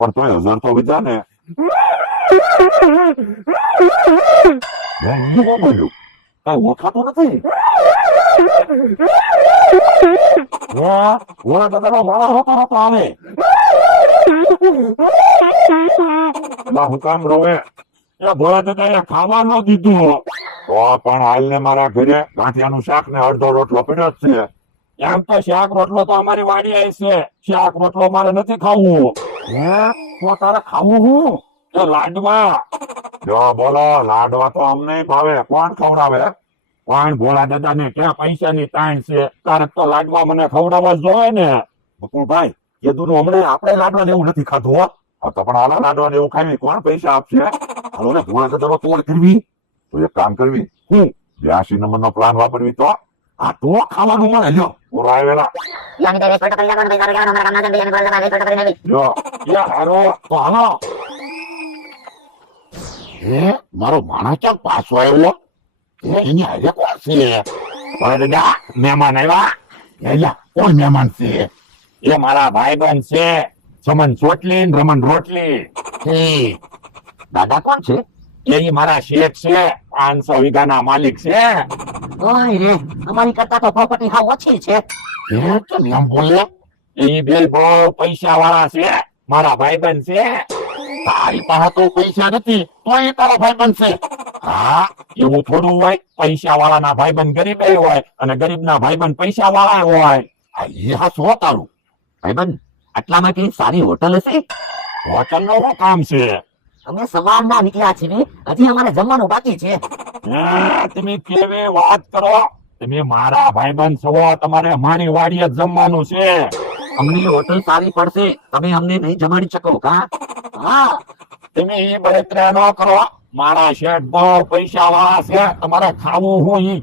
પણ તોય 1000 તો વધ્યા ને. ઈ શું બોલ્યું? કાંઈ ઓળખાતું નથી. ઓલા દાદાનો માળા હોતો નતો આવે. એલા હું કામ રોવે? એ ભોળા દાદાએ ખાવા ન દીધું. તો પણ હાલને મારા ઘરે ગાંઠિયાનું શાક ને અડધો રોટલો પડ્યો જ છે. એમ તો શાક રોટલો તો અમારી વાડી આવી છે. શાક રોટલો મારે નથી ખાવું. તો તારે ખાવું હું? એ લાડવા. જો બોલો, લાડવા તો અમને ભાવે. કોણ ખવડાવે? પણ ભોળા દાદા ને ક્યાં પૈસાની તાણ છે? તારે તો લાડવા મને ખવડાવવા જોઈએ ને. ભાઈ કીધું હમણાં આપણે લાડવા લેવું નથી ખાધું હો. તો પણ હાલો લાડવા લેવું ખાવી કોણ પૈસા આપશે? હાલો ને ભોળા દાદા કોણ કરવી? તો એક કામ કરવી, હું 82 નંબરનો પ્લાન વાપરવી. તો આ તો ખાવાનું મળે. લ્યો પૂરો આવેલા. જો એ હારો તો હાલો. મારો માણસ ક્યાં પાછો આવ્યો? એની હારે કોણ છે? દાદા મહેમાન આવ્યા. કોણ મહેમાન છે? એ મારા ભાઈબંધ છે, ચમન ચોટલી ને રમન રોટલી. દાદા કોણ છે? એ મારા શેઠ છે, 500 વીઘાના માલિક છે. ઓય રે, અમારી કરતા તો પ્રોપર્ટી હાવ ઓછી છે. કેમ એમ બોલે? એ બે બહુ પૈસા વાળા છે, મારા ભાઈબંધ છે. તારી પાસે તો પૈસા નથી તો એ તારા ભાઈબંધ છે? હા, એવું થોડું હોય. પૈસા વાળાના ભાઈબંધ ગરીબ હોય અને ગરીબના ભાઈબંધ પૈસા વાળા હોય. એ હા શું તારું ભાઈબંધ, આટલામાં કઈ સારી હોટલ હશે? હોટલ નો શું કામ છે? અમે સવારના નીકળ્યા છીએ, હજી અમારે જમવાનું બાકી છે. તમે કેવી વાત કરો? તમે મારા ભાઈબંધ છો, તમારે મારી વાડીએ જ જમવાનું છે. અમને હોટલ સારી પડશે, તમે અમને નહીં જમાડી શકો કા? હા, તમે એ બળતરા ન કરો. મારા શેઠ બહુ પૈસા વાળા છે, તમારે ખાવું હું ઈ